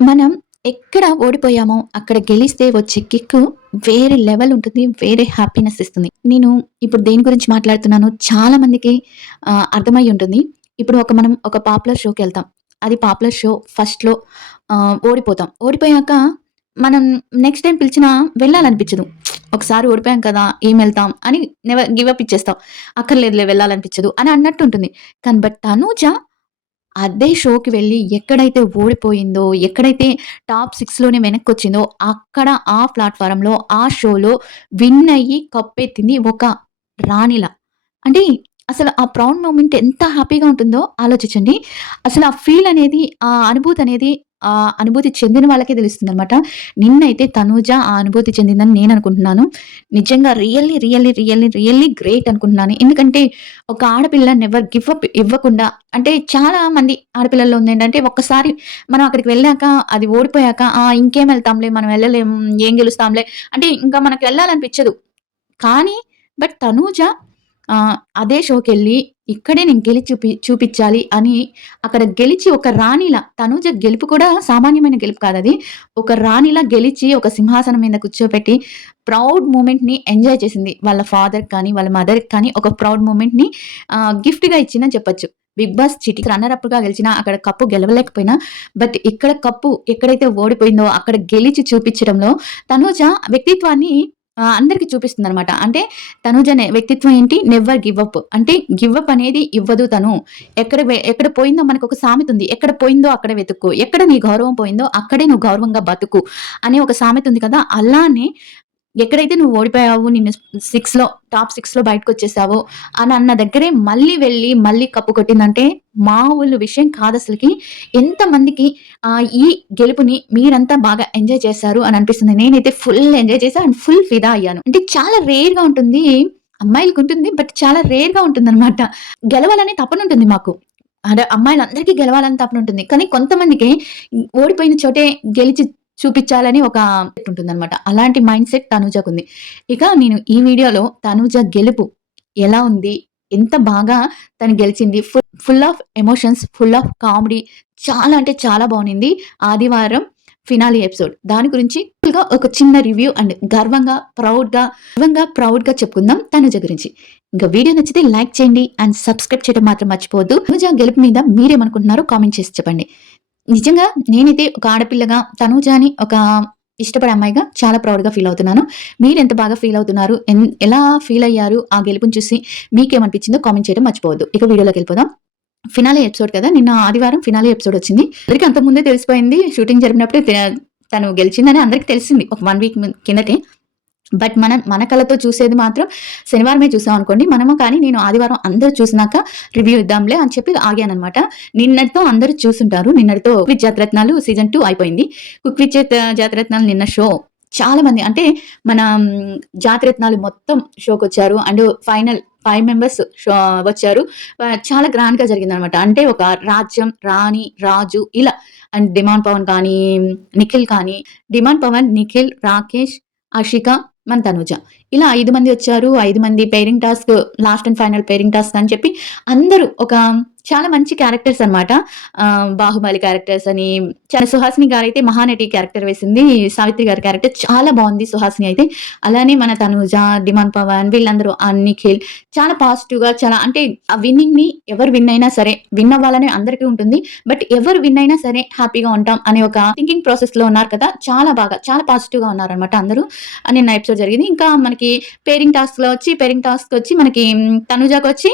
మనం ఎక్కడ ఓడిపోయామో అక్కడ గెలిస్తే వచ్చే కిక్కు వేరే లెవెల్ ఉంటుంది. వేరే హ్యాపీనెస్ ఇస్తుంది. నేను ఇప్పుడు దేని గురించి మాట్లాడుతున్నానో చాలా మందికి అర్థమై ఉంటుంది. ఇప్పుడు మనం ఒక పాపులర్ షోకెళ్తాం. అది పాపులర్ షో ఫస్ట్‌లో ఓడిపోతాం. ఓడిపోయాక మనం నెక్స్ట్ టైమ్ పిలిచినా వెళ్ళాలనిపించదు. ఒకసారి ఓడిపోయాం కదా! ఏం వెళ్తాం అని గివ్ అప్ ఇచ్చేస్తాం. అక్కర్లేదులే వెళ్ళాలనిపించదు అని అన్నట్టుంటుంది. కానీ తనూజ అదే షోకి వెళ్ళి ఎక్కడైతే ఓడిపోయిందో, ఎక్కడైతే టాప్ 6లోనే వెనక్కొచ్చిందో, అక్కడ ఆ ప్లాట్‌ఫారమ్‌లో, ఆ షోలో విన్ అయ్యి కప్పెత్తింది ఒక రాణిలా. అంటే అసలు ఆ ప్రౌడ్ మూమెంట్ ఎంత హ్యాపీగా ఉంటుందో ఆలోచించండి. అసలు ఆ ఫీల్ అనేది, ఆ అనుభూతి అనేది అనుభూతి చెందిన వాళ్ళకే తెలుస్తుందనమాట. నిన్నైతే తనూజ ఆ అనుభూతి చెందిందని నేననుకుంటున్నాను. నిజంగా really, really, really, really great అనుకుంటున్నాను. ఎందుకంటే ఒక ఆడపిల్ల నెవర్ గివ్ అప్ ఇవ్వకుండా, అంటే చాలా మంది ఆడపిల్లల్లో ఉందేంటంటే ఒక్కసారి మనం అక్కడికి వెళ్ళాక, అది ఓడిపోయాక ఇంకేం వెళ్తాంలే, మనం వెళ్ళలేము, ఏం గెలుస్తాంలే అంటే ఇంకా మనకు వెళ్ళాలనిపించదు. కానీ తనూజ అదే షోకెళ్ళి ఇక్కడే నేను గెలిచి చూపిచ్చాలి అని అక్కడ గెలిచి ఒక రాణిలా, తనూజ గెలుపు కూడా సామాన్యమైన గెలుపు కాదది. ఒక రాణిలా గెలిచి ఒక సింహాసనం మీద కూర్చోపెట్టి ప్రౌడ్ మూమెంట్‌ని ఎంజాయ్ చేసింది. వాళ్ళ ఫాదర్‌కి కానీ, వాళ్ళ మదర్‌కి కానీ ఒక ప్రౌడ్ మూమెంట్‌ని గిఫ్ట్‌గా ఇచ్చిందని చెప్పొచ్చు. 'బిగ్ బాస్' చిటికి రన్నర్ అప్‌గా గెలిచినా అక్కడ కప్పు గెలవలేకపోయినా, ఇక్కడ కప్పు ఎక్కడైతే ఓడిపోయిందో అక్కడ గెలిచి చూపిచ్చడంలో తనూజ వ్యక్తిత్వాన్ని అందరికి చూపిస్తుందనమాట. అంటే తనూజ వ్యక్తిత్వం ఏంటి? Never give up. అంటే గివ్ అప్ అనేది ఇవ్వదు తను. ఎక్కడ పోయిందో మనకొక సామెతుంది. ఎక్కడ పోయిందో అక్కడ వెతుక్కో. ఎక్కడ నీ గౌరవం పోయిందో అక్కడే నువ్వు గౌరవంగా బతుకు అనే ఒక సామెత ఉంది కదా! అలానే ఎక్కడైతే నువ్వు ఓడిపోయావో, నిన్ను టాప్ 6లో బయటకొచ్చేసావో అని అన్న దగ్గరే మళ్ళీ వెళ్లి, మళ్ళీ కప్పు కొట్టిందంటే మామూలు విషయం కాదసలకి. ఎంతమందికి ఈ గెలుపుని మీరంతా బాగా ఎంజాయ్ చేశారు అని అనిపిస్తుంది. నేనైతే ఫుల్ ఎంజాయ్ చేశా అండ్ ఫుల్ ఫిదా అయ్యాను. అంటే చాలా రేర్‌గా ఉంటుంది. అమ్మాయిలకుంటుంది. చాలా రేర్‌గా ఉంటుందనమాట. గెలవాలనే తపనుంటుంది మాకు. అదే అమ్మాయిలందరికీ గెలవాలని తపనుంటుంది. కానీ కొంతమందికి ఓడిపోయిన చోటే గెలిచి చూపిచ్చాలని ఒక ఉంటుందనమాట. అలాంటి మైండ్ సెట్ తనూజకుంది. ఇక నేను ఈ వీడియోలో తనూజ గెలుపు ఎలా ఉంది? ఎంత బాగా తను గెలిచింది? Full of emotions, full of comedy, చాలా అంటే చాలా బావునింది. ఆదివారం ఫినాలే ఎపిసోడ్. దాని గురించి ఫుల్‌గా ఒక చిన్న రివ్యూ అండ్ ప్రౌడ్‌గా చెప్పుకుందాం తనూజ గురించి. ఇంకా వీడియో నచ్చితే లైక్ చేయండి అండ్ సబ్స్క్రైబ్ చేయడం మాత్రం మర్చిపోవద్దు. తనూజ గెలుపు మీద మీరేమనుకుంటున్నారో కామెంట్ చేసి చెప్పండి. నిజంగా నేనైతే ఒక ఆడపిల్లగా తనూజని ఒక ఇష్టపడే అమ్మాయిగా చాలా ప్రౌడ్‌గా ఫీల్ అవుతున్నాను. మీరెంత బాగా ఫీల్ అవుతున్నారు? ఎలా ఫీల్ అయ్యారు ఆ గెలుపుని చూసి? మీకేమనిపించిందో కామెంట్ చేయడం మర్చిపోవద్దు. ఇక వీడియోలోకెళ్ళిపోదాం. ఫినాలే ఎపిసోడ్ కదా! నిన్న ఆదివారం ఫినాలే ఎపిసోడ్ వచ్చింది. అందరికి అంతకుముందే తెలిసిపోయింది. షూటింగ్ జరిపినప్పుడే తను గెలిచిందని అందరికి తెలిసింది. ఒక 1 వీక్ కిందటే. మనం మన కళ్ళతో చూసేది మాత్రం శనివారమే చూసామనుకోండి. కానీ నేను ఆదివారం అందరూ చూసినాక రివ్యూ ఇద్దాంలే అని చెప్పి ఆగాననమాట. నిన్నటితో అందరూ చూసుంటారు. నిన్నటితో 'కుక్ విత్ జాతిరత్నాలు' సీజన్ 2 అయిపోయింది. 'కుక్ విత్ జాతిరత్నాలు' నిన్న షో చాలా మంది, అంటే మన జాతిరత్నాలు మొత్తం షోకొచ్చారు. అండ్ ఫైనల్ 5 మెంబర్స్ వచ్చారు. చాలా గ్రాండ్‌గా జరిగిందనమాట. అంటే ఒక రాజ్యం, రాణి, రాజు ఇలా అండ్ డిమాండ్ పవన్, నిఖిల్, రాకేష్, ఆషిక, మన తనూజ. ఇలా 5 మంది వచ్చారు. 5 మంది pairing task, last and final pairing task అని చెప్పి అందరూ చాలా మంచి క్యారెక్టర్స్ అన్నమాట. 'బాహుబలి' క్యారెక్టర్స్ అని, సుహాసిని గారైతే మహానటి క్యారెక్టర్ వేసింది. సావిత్రి గారి క్యారెక్టర్ చాలా బావుంది సుహాసిని అయితే. అలానే మన తనూజ, డిమాండ్ పవన్ వీళ్ళందరూ, నిఖిల్ చాలా పాజిటివ్‌గా, చాలా అంటే ఆ విన్నింగ్‌ని ఎవరు విన్ అయినా సరే, విన్ అవ్వాలని అందరికీ ఉంటుంది. ఎవరు విన్ అయినా సరే హ్యాపీగా ఉంటాం అనే ఒక థింకింగ్ ప్రాసెస్‌లో ఉన్నారు కదా! చాలా బాగా, చాలా పాజిటివ్‌గా ఉన్నారనమాట అందరూ. నిన్న ఎపిసోడ్ జరిగింది. ఇంకా మనకి పేరింగ్ టాస్క్‌కొచ్చి మనకి తనుజాకొచ్చి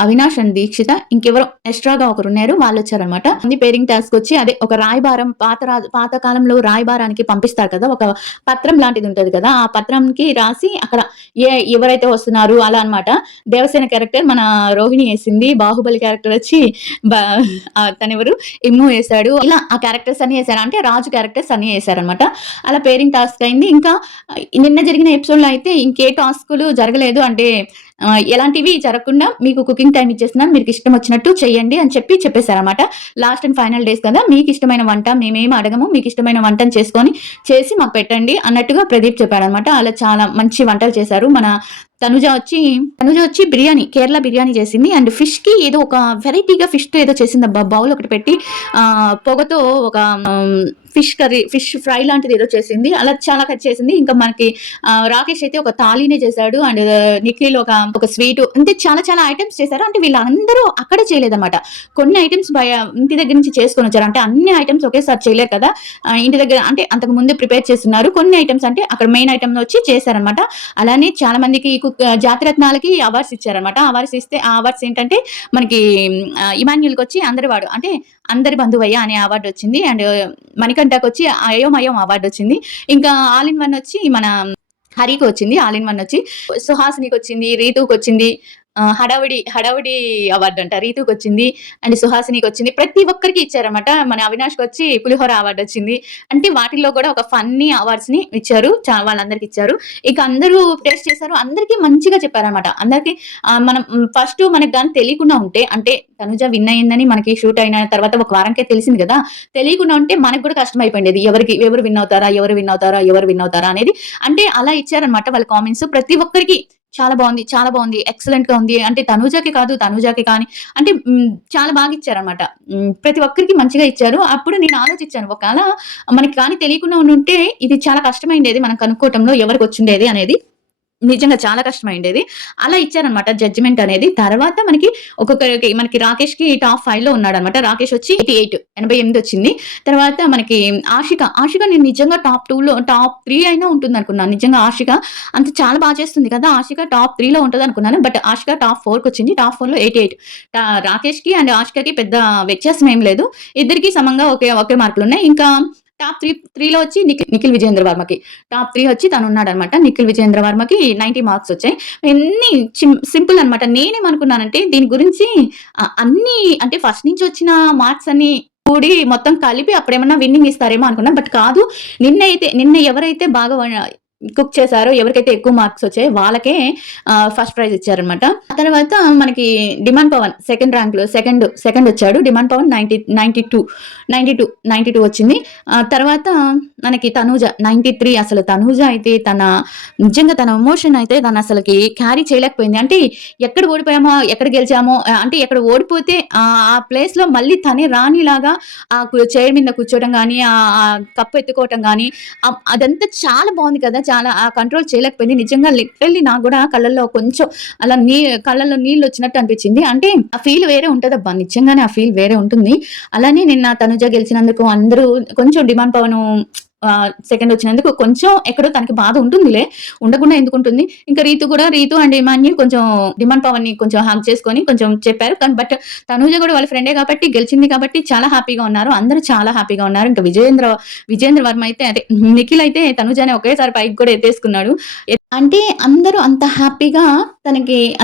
అవినాష్ అండ్ దీక్షిత, ఇంకెవరో ఎక్స్‌ట్రాగా ఒకరున్నారు. వాళ్ళొచ్చారనమాట. పేరింగ్ టాస్క్‌కొచ్చి అదే ఒక రాయబారం, పాత కాలంలో రాయబారానికి పంపిస్తారు కదా! ఒక పత్రం లాంటిది ఉంటది కదా! ఆ పత్రంకి రాసి అక్కడ ఎవరైతే వస్తున్నారు అలా అన్నమాట. దేవసేన క్యారెక్టర్ మన రోహిణి ఏసింది. బాహుబలి క్యారెక్టర్ వచ్చి బ తనెవరు ఇమ్ము ఏసాడు. ఇలా ఆ క్యారెక్టర్స్ అన్నీ ఏసారు. అంటే రాజు క్యారెక్టర్స్ అన్నీ ఏసారనమాట. అలా పేరింగ్ టాస్క్ అయింది. ఇంకా నిన్న జరిగిన ఎపిసోడ్‌లో అయితే ఇంకే టాస్కులు జరగలేదు. అంటే ఎలాంటివి జరగకుండా మీకు కుకింగ్ టైమ్ ఇచ్చేస్తున్నాం. మీకిష్టం వచ్చినట్టు చేయండి అని చెప్పేసారనమాట. లాస్ట్ అండ్ ఫైనల్ డేస్ కదా! మీకిష్టమైన వంట మేమేమి అడగము. మీకిష్టమైన వంటను చేసి మాకు పెట్టండి అన్నట్టుగా ప్రదీప్ చెప్పాడనమాట. అలా చాలా మంచి వంటలు చేశారు. మన తనుజ వచ్చి బిర్యానీ, కేరళ బిర్యానీ చేసింది. అండ్ ఫిష్‌కి ఏదో ఒక వెరైటీగా ఫిష్‌తో ఏదో చేసిందబ్బా! బౌల్ ఒకటి పెట్టి పొగతో ఒక ఫిష్ కర్రీ, ఫిష్ ఫ్రై లాంటిది ఏదో చేసింది. అలా చాలా చేసింది. ఇంకా మనకి రాకేష్ అయితే ఒక థాలీనే చేశాడు. అండ్ నిఖిల్ ఒక స్వీటు, అంటే చాలా చాలా ఐటెమ్స్ చేశారు. అంటే వీళ్ళందరూ అక్కడే చేయలేదన్నమాట. కొన్ని ఐటెమ్స్ ఇంటి దగ్గర నుంచి చేసుకొని వచ్చారు. అంటే అన్ని ఐటెమ్స్ ఒకేసారి చేయలేరు కదా! ఇంటి దగ్గర అంటే అంతకు ముందే ప్రిపేర్ చేస్తున్నారు. కొన్ని ఐటెమ్స్ అంటే అక్కడ మెయిన్ ఐటెమ్ వచ్చి చేశారన్నమాట. అలానే చాలా మందికి జాతిరత్నాలకి అవార్డ్స్ ఇచ్చారన్నమాట. అవార్డ్స్ ఇస్తే ఆ అవార్డ్స్ ఏంటంటే మనకి ఇమాన్యుయల్‌కి వచ్చి అంటే అందరి బంధువయ్య అనే అవార్డు వచ్చింది. అండ్ మణికంఠకి వచ్చి అయోమయం అవార్డు వచ్చింది. ఇంకా ఆల్ ఇన్ వన్ వచ్చి మన హరికి వచ్చింది. ఆల్ ఇన్ వన్ వచ్చి సుహాసినికి వచ్చింది, రీతుకి వచ్చింది. హడావిడి అవార్డు అంట రీతుకి వచ్చింది. అండ్ సుహాసినికి వచ్చింది. ప్రతి ఒక్కరికి ఇచ్చారన్నమాట. మన అవినాష్కి వచ్చి పులిహోర అవార్డు వచ్చింది. అంటే వాటిల్లో కూడా ఒక ఫన్నీ అవార్డ్స్ ని ఇచ్చారు. వాళ్ళందరికి ఇచ్చారు. ఇక అందరూ టేస్ట్ చేశారు. అందరికీ మంచిగా చెప్పారన్నమాట. అందరికి మనం ఫస్ట్ మనకు కానీ తెలియకుండా ఉంటే, అంటే తనుజ విన్ అయిందని మనకి షూట్ అయిన తర్వాత ఒక వారంకే తెలిసింది కదా! తెలియకుండా ఉంటే మనకు కూడా కష్టం అయిపోయింది. ఎవరు విన్ అవుతారా, ఎవరు విన్ అవుతారా అనేది. అంటే అలా ఇచ్చారన్నమాట వాళ్ళ కామెంట్స్. ప్రతి ఒక్కరికి చాలా బాగుంది, ఎక్సలెంట్‌గా ఉంది. అంటే తనుజాకి కానీ అంటే చాలా బాగా ఇచ్చారన్నమాట. ప్రతి ఒక్కరికి మంచిగా ఇచ్చారు. అప్పుడు నేను ఆలోచించాను, ఒకవేళ మనకి కానీ తెలియకుండా ఉండుంటే ఇది చాలా కష్టమైండేది మనం కనుక్కోవటంలో ఎవరికొచ్చుండేది అనేది. నిజంగా చాలా కష్టమైండేది. అలా ఇచ్చారన్నమాట జడ్జిమెంట్ అనేది. తర్వాత మనకి రాకేష్‌కి టాప్ 5లో ఉన్నాడన్నమాట. రాకేష్ వచ్చి 88 వచ్చింది. తర్వాత మనకి ఆషిక నేను నిజంగా టాప్ 3 అయినా ఉంటుందనుకున్నాను. నిజంగా ఆషిక అంత చాలా చేస్తుంది కదా! ఆషిక టాప్ 3లో ఉంటదనుకున్నాను. బట్ ఆషిక టాప్ 4కొచ్చింది. టాప్ 4లో 88. రాకేష్‌కి అండ్ ఆషికకి పెద్ద వ్యత్యాసం ఏం లేదు. ఇద్దరికీ సమంగా ఒకే మార్కులున్నాయి. ఇంకా టాప్ 3లో వచ్చి నిఖిల్ విజయేంద్ర వర్మకి. టాప్ 3 వచ్చి తనున్నాడనమాట. నిఖిల్ విజయేంద్ర వర్మకి 90 మార్క్స్ వచ్చాయి. ఇవన్నీ సింపుల్ అనమాట. నేనేమనుకున్నానంటే దీని గురించి అన్నీ అంటే ఫస్ట్ నుంచి వచ్చిన మార్క్స్ అన్ని కూడి మొత్తం కలిపి అప్పుడేమన్నా విన్నింగ్ ఇస్తారేమో అనుకున్నా. బట్ కాదు. నిన్న ఎవరైతే బాగా కుక్ చేశారో, ఎవరికైతే ఎక్కువ మార్క్స్ వచ్చాయో వాళ్ళకే ఫస్ట్ ప్రైజ్ ఇచ్చారనమాట. ఆ తర్వాత మనకి డిమాండ్ పవన్ సెకండ్ వచ్చాడు. డిమాండ్ పవన్ 92 వచ్చింది. తర్వాత మనకి తనూజ 93. అసలు తనూజ అయితే నిజంగా తన ఎమోషన్ అయితే తను అసలుకి క్యారీ చేయలేకపోయింది. అంటే ఎక్కడ ఓడిపోయామో, ఎక్కడ గెలిచామో, అంటే ఎక్కడ ఓడిపోతే ఆ ప్లేస్ లో మళ్ళీ తనే రాణిలాగా ఆ చైర్ మీద కూర్చోవడం కానీ, ఆ కప్పు ఎత్తుకోవటం కానీ, అదంతా చాలా బాగుంది కదా! చాలా కంట్రోల్ చేయలేకపోయింది. నిజంగా లిటరల్లీ నాకు కూడా కళ్ళల్లో కొంచెం అలా కళ్ళల్లో నీళ్ళు వచ్చినట్టు అనిపించింది. అంటే ఆ ఫీల్ వేరే ఉంటదబ్బా. నిజంగానే ఆ ఫీల్ వేరే ఉంటుంది. అలానే నిన్న తనుజ గెలిచినందుకు అందరూ కొంచెం డిమాండ్ పవన్ సెకండ్ వచ్చినందుకు కొంచెం ఎక్కడో తనకి బాధ ఉంటుందిలే, ఉండకుండా ఎందుకుంటుంది. ఇంకా రీతు అండ్ ఇమాన్యుల్ కొంచెం డిమాండ్ పవన్ ని కొంచెం హగ్ చేసుకొని కొంచెం చెప్పారు. కానీ బట్ తనుజ కూడా వాళ్ళ ఫ్రెండే కాబట్టి గెలిచింది కాబట్టి చాలా హ్యాపీగా ఉన్నారు. అందరూ చాలా హ్యాపీగా ఉన్నారు. ఇంకా విజయేంద్ర వర్మ అయితే అదే నిఖిల్ అయితే తనుజని ఒకేసారి పైకి కూడా ఎత్తేసుకున్నాడు. అంటే అందరూ అంత హ్యాపీగా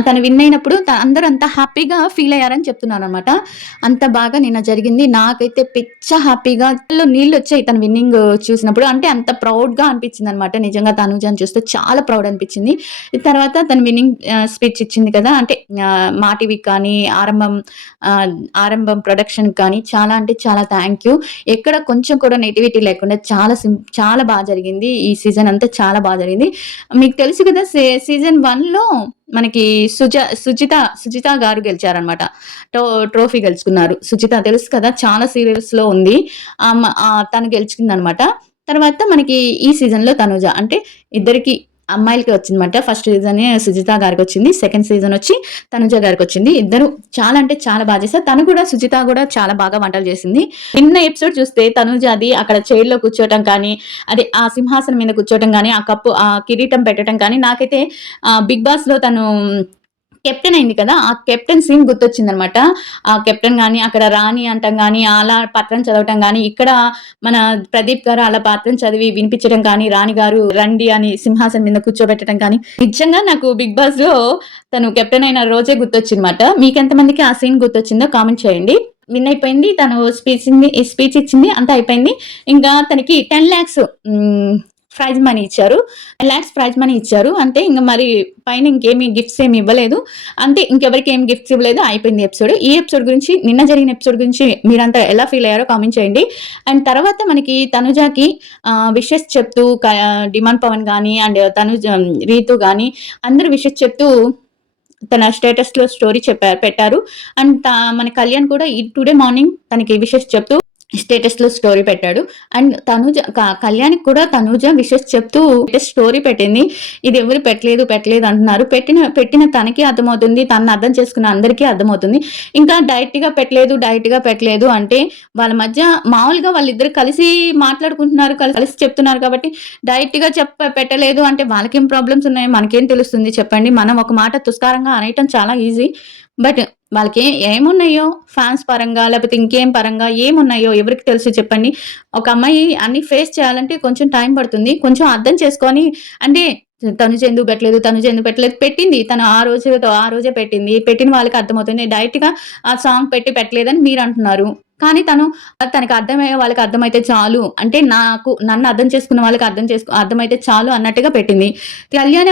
తను విన్ అయినప్పుడు అందరూ అంత హ్యాపీగా ఫీల్ అయ్యారని చెప్తున్నానన్నమాట. అంత బాగా నిన్న జరిగింది. నాకైతే పిచ్చ హ్యాపీగా నీళ్ళు వచ్చాయి తన విన్నింగ్ చూసినప్పుడు. అంటే అంత ప్రౌడ్‌గా అనిపించింది అనమాట. నిజంగా తనుజని చూస్తే చాలా ప్రౌడ్ అనిపించింది. తర్వాత తను విన్నింగ్ స్పీచ్ ఇచ్చింది కదా! అంటే మా టీవీకి కానీ, ఆరంభం ప్రొడక్షన్ కానీ చాలా అంటే చాలా థ్యాంక్ యూ. ఎక్కడ కొంచెం కూడా నెగటివిటీ లేకుండా చాలా బాగా జరిగింది. ఈ సీజన్ అంతా చాలా బాగా జరిగింది. మీకు తెలుసు కదా! సీజన్ 1లో మనకి సుజిత గారు గెలిచారనమాట. ట్రోఫీ గెలుచుకున్నారు. సుజిత తెలుసు కదా! చాలా సీరియల్స్ లో ఉంది. తను గెలుచుకుందనమాట. తర్వాత మనకి ఈ సీజన్ లో తనుజ, అంటే ఇద్దరికి అమ్మాయిలకి వచ్చిందన్నమాట. ఫస్ట్ సీజన్ సుజిత గారికి వచ్చింది. సెకండ్ సీజన్ వచ్చి తనుజ గారికి వచ్చింది. ఇద్దరు చాలా అంటే చాలా బాగా చేశారు. సుజిత కూడా చాలా బాగా వంటలు చేసింది. నిన్న ఎపిసోడ్ చూస్తే తనుజ అది అక్కడ చైర్ లో కూర్చోవటం కానీ, అదే ఆ సింహాసనం మీద కూర్చోవటం కానీ, ఆ కిరీటం పెట్టడం కానీ, నాకైతే బిగ్ బాస్ లో తను కెప్టెన్ అయింది కదా! ఆ కెప్టెన్ సీన్ గుర్తొచ్చిందనమాట. ఆ కెప్టెన్ గాని, అక్కడ రాణి అంటం గాని, అలా పత్రం చదవటం గాని, ఇక్కడ మన ప్రదీప్ గారు అలా పత్రం చదివి వినిపించడం కానీ, రాణి గారు రండి అని సింహాసనం మీద కూర్చోబెట్టడం కానీ, నిజంగా నాకు బిగ్ బాస్ లో తను కెప్టెన్ అయిన రోజే గుర్తొచ్చిందన్నమాట. మీకెంతమందికి ఆ సీన్ గుర్తొచ్చిందో కామెంట్ చేయండి. విన్ అయిపోయింది. తను స్పీచ్ ఇచ్చింది. అంతా అయిపోయింది. ఇంకా తనకి 10 lakhs ప్రైజ్ మనీ ఇచ్చారు. 10,00,000 ప్రైజ్ మనీ ఇచ్చారు. అంతే ఇంక మరి పైన ఇంకేమి గిఫ్ట్స్ ఏమి ఇవ్వలేదు. అంతే ఇంకెవరికీ ఏం గిఫ్ట్స్ ఇవ్వలేదు. అయిపోయింది ఎపిసోడ్. ఈ ఎపిసోడ్ గురించి నిన్న జరిగిన ఎపిసోడ్ గురించి మీరంతా ఎలా ఫీల్ అయ్యారో కామెంట్ చేయండి. అండ్ తర్వాత మనకి తనుజాకి విషెస్ చెప్తూ డిమాండ్ పవన్ గాని అండ్ రీతు గాని అందరూ విషెస్ చెప్తూ తన స్టేటస్‌లో స్టోరీ పెట్టారు. అండ్ మన కళ్యాణ్ కూడా టుడే మార్నింగ్ తనకి విషెస్ చెప్తూ స్టేటస్‌లో స్టోరీ పెట్టాడు. అండ్ కళ్యాణ్‌కి కూడా తనూజ విషెస్ చెప్తూ స్టోరీ పెట్టింది. ఇది ఎవరు పెట్టలేదు అంటున్నారు. పెట్టిన తనకి అర్థమవుతుంది. తనని అర్థం చేసుకున్న అందరికీ అర్థమవుతుంది. ఇంకా డైరెక్ట్‌గా పెట్టలేదు అంటే వాళ్ళ మధ్య మామూలుగా వాళ్ళిద్దరు కలిసి మాట్లాడుకుంటున్నారు. కలిసి చెప్తున్నారు కాబట్టి డైరెక్ట్‌గా పెట్టలేదు అంటే వాళ్ళకేం ప్రాబ్లమ్స్ ఉన్నాయో మనకేం తెలుస్తుంది చెప్పండి. మనం ఒక మాట తుస్కారంగా అనేయటం చాలా ఈజీ. బట్ వాళ్ళకి ఏమున్నాయో ఫ్యాన్స్ పరంగా లేకపోతే ఇంకేం పరంగా ఏమున్నాయో ఎవరికి తెలుసు చెప్పండి. ఒక అమ్మాయి అన్ని ఫేస్ చేయాలంటే కొంచెం టైం పడుతుంది. కొంచెం అర్థం చేసుకొని అంటే తనుజ ఎందుకు పెట్టలేదు పెట్టింది. తను ఆ రోజే పెట్టింది. పెట్టిన వాళ్ళకి అర్థమవుతుంది. డైరెక్ట్‌గా ఆ సాంగ్ పెట్టలేదని మీరంటున్నారు. కానీ తనకి అర్థమయ్యే వాళ్ళకి అర్థమైతే చాలు. అంటే నన్ను అర్థం చేసుకున్న వాళ్ళకి అర్థమైతే చాలు అన్నట్టుగా పెట్టింది. కళ్యాణ్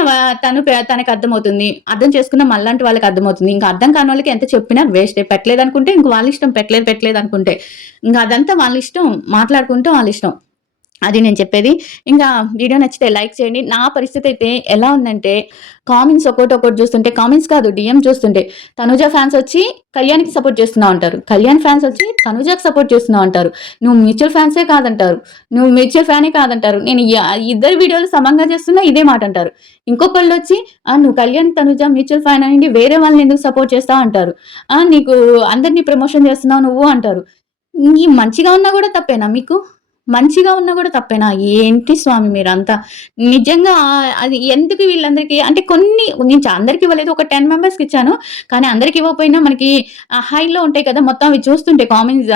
తనకి అర్థమవుతుంది. అర్థం చేసుకున్న మనలాంటి వాళ్ళకి అర్థమవుతుంది. ఇంకా అర్థం కాని వాళ్ళకి ఎంత చెప్పినా వేస్టే. పెట్టలేదనుకుంటే ఇంక వాళ్ళ ఇష్టం. పెట్టలేదనుకుంటే. ఇంక అదంతా వాళ్ళ ఇష్టం. మాట్లాడుకుంటే వాళ్ళ ఇష్టం. అది నేను చెప్పేది. ఇంకా వీడియో నచ్చితే లైక్ చేయండి. నా పరిస్థితి అయితే ఎలా ఉందంటే కామెంట్స్ ఒక్కోటి చూస్తుంటే కామెంట్స్ కాదు డీఎం చూస్తుంటే తనుజ ఫ్యాన్స్ వచ్చి కళ్యాణ్‌కి సపోర్ట్ చేస్తున్నావు అంటారు. కళ్యాణ్ ఫ్యాన్స్ వచ్చి తనుజకి సపోర్ట్ చేస్తున్నావు అంటారు. నువ్వు మ్యూచువల్ ఫ్యాన్సే కాదంటారు. నువ్వు మ్యూచువల్ ఫ్యానే కాదంటారు. నేను ఇద్దరి వీడియోలు సమంగా చేస్తున్నా ఇదే మాట అంటారు. ఇంకొకళ్ళొచ్చి నువ్వు కళ్యాణ్, తనుజ మ్యూచువల్ ఫ్యాన్ అయ్యుండి వేరే వాళ్ళని ఎందుకు సపోర్ట్ చేస్తావు అంటారు. నీకు అందరిని ప్రమోషన్ చేస్తున్నావు నువ్వు అంటారు. ఈ మంచిగా ఉన్నా కూడా తప్పేనా మీకు? మంచిగా ఉన్నా కూడా తప్పేనా? ఏంటి స్వామి మీరంతా? నిజంగా అది ఎందుకు వీళ్ళందరికీ అంటే నేను అందరికి ఇవ్వలేదు. ఒక 10 మెంబర్స్‌కి ఇచ్చాను. కానీ అందరికి ఇవ్వకపోయినా మనకి హైలో ఉంటాయి కదా! మొత్తం అవి చూస్తుంటే కామెంట్స్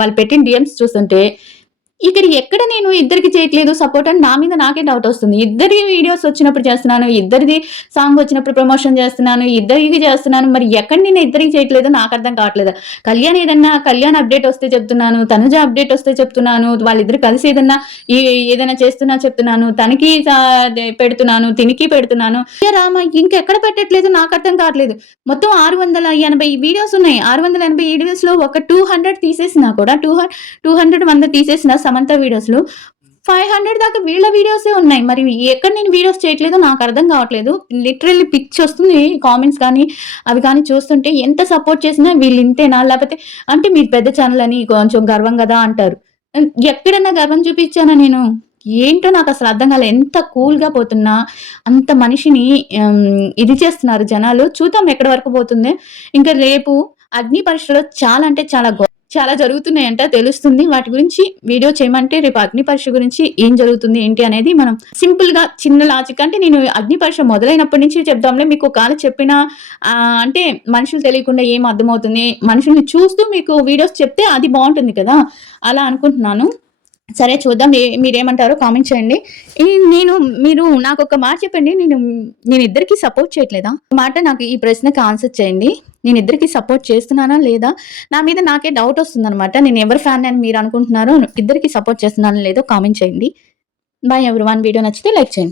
వాళ్ళు పెట్టిన డీఎమ్స్ చూస్తుంటే ఇక్కడ ఎక్కడ నేను ఇద్దరికి చేయట్లేదు సపోర్ట్ అని నా మీద నాకే డౌట్ వస్తుంది. ఇద్దరి వీడియోస్ వచ్చినప్పుడు చేస్తున్నాను. ఇద్దరిది సాంగ్ వచ్చినప్పుడు ప్రమోషన్ చేస్తున్నాను. ఇద్దరికి చేస్తున్నాను. మరి ఎక్కడ నేను ఇద్దరికి చేయట్లేదో నాకు అర్థం కావట్లేదు. కళ్యాణ్ అప్డేట్ వస్తే చెప్తున్నాను. తనుజ అప్డేట్ వస్తే చెప్తున్నాను. వాళ్ళిద్దరు కలిసి ఏదైనా చేస్తున్నా చెప్తున్నాను. తనకి పెడుతున్నాను. తినికి పెడుతున్నాను. రామ ఇంకెక్కడ పెట్టట్లేదు నాకు అర్థం కావట్లేదు. మొత్తం 680 వీడియోస్ ఉన్నాయి. 680 వీడియోస్‌లో ఒక 200 తీసేసినా కూడా 200 100 తీసేసిన సమంత వీడియోస్‌లో 500 దాకా వీళ్ళ వీడియోసే ఉన్నాయి. మరి ఎక్కడ నేను వీడియోస్ చేయట్లేదో నాకు అర్థం కావట్లేదు. లిటరల్లీ పిచ్చొస్తుంది కామెంట్స్ కానీ, అవి కానీ చూస్తుంటే ఎంత సపోర్ట్ చేసినా వీళ్ళు ఇంతేనా? లేకపోతే అంటే మీరు పెద్ద ఛానల్ అని కొంచెం గర్వం కదా అంటారు. ఎక్కడన్నా గర్వం చూపించానా నేను? ఏంటో నాకసలు అర్థం కాలే. ఎంత కూల్‌గా పోతున్నా అంత మనిషిని ఇది చేస్తున్నారు జనాలు. చూద్దాం ఎక్కడి వరకు పోతుందో. ఇంకా రేపు అగ్ని పరీక్షలో చాలా అంటే చాలా జరుగుతున్నాయంట తెలుస్తుంది. వాటి గురించి వీడియో చేయమంటే రేపు అగ్ని పరీక్ష గురించి ఏం జరుగుతుంది ఏంటి అనేది మనం సింపుల్‌గా చిన్న లాజిక్ అంటే నేను అగ్ని పరీక్ష మొదలైనప్పటి నుంచి చెప్దాంలే మీకు ఒకవేళ చెప్పినా అంటే మనుషులు తెలియకుండా ఏం అర్థమవుతుంది. మనుషుల్ని చూస్తూ మీకు వీడియోస్ చెప్తే అది బావుంటుంది కదా! అలా అనుకుంటున్నాను. సరే చూద్దాం. మీరేమంటారో కామెంట్ చేయండి. మీరు నాకొక మాట చెప్పండి. నేనిద్దరికీ సపోర్ట్ చేయట్లేదా? నాకు ఈ ప్రశ్నకి ఆన్సర్ చేయండి. నేనిద్దరికీ సపోర్ట్ చేస్తున్నానా లేదా? నా మీద నాకే డౌట్ వస్తుందనమాట. నేను ఎవరి ఫ్యాన్ అని మీరు అనుకుంటున్నారో ఇద్దరికీ సపోర్ట్ చేస్తున్నానో లేదో కామెంట్ చేయండి. By everyone. వీడియో నచ్చితే లైక్ చేయండి.